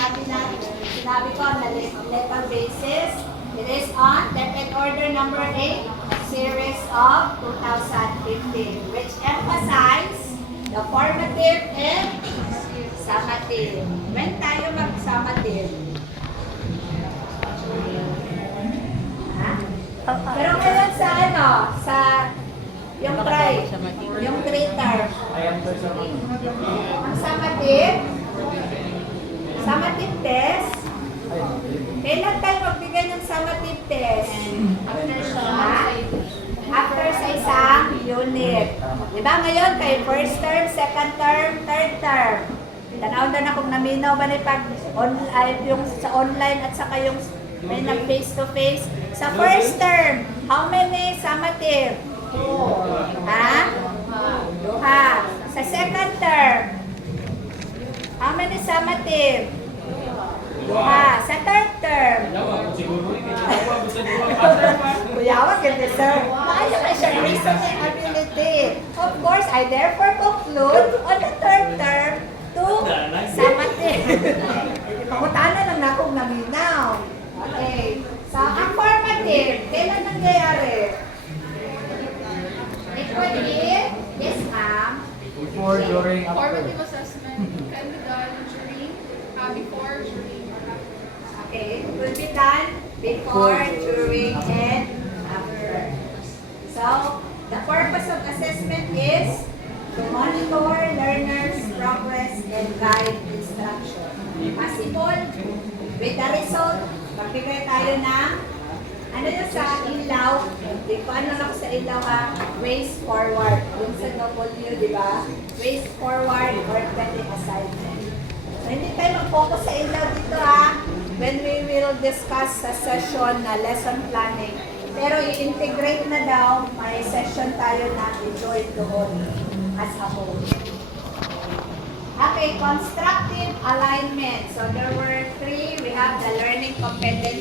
sinabi ko na letter basis. It is on Decade Order number 8, series of 2015, which emphasize the formative and summative. When tayo mag-summative? Pero ngayon sa yung try, yung three term. Ang summative test, kailan tayo magbigay ng summative test? After sa isang unit. Diba ngayon kay first term, second term, third term. Tanaw na kung naminaw ba ni pag yung sa online at saka yung may nag face to face. Sa first term, how many summative? Duha. Sa second term, how many summative? Duha. Sa third term, kuyawag yun, sir. Maayo na siya reasoning ability. Of course, I therefore conclude on the third term to summative. Pangutanan lang na akong naminaw. Okay. So, ang formative, kailan nangyayari? It would be, yes ma'am. Before, during, after. Formative assessment can be done during, before, during, or after. Okay, it will be done before, during, and after. So, the purpose of assessment is to monitor learners' progress and guide instruction. Possible, with the result, magbigay tayo ng ano yung sa ilaw, di ko ano lang sa ilaw ways forward. Yung sa W, di ba? Ways forward or credit assignment. So, hindi tayo mag-focus sa ilaw dito when we will discuss sa session na lesson planning. Pero i-integrate na daw, may session tayo na i-join doon as a whole. Okay, constructive alignment. So there were three. We have the learning competency.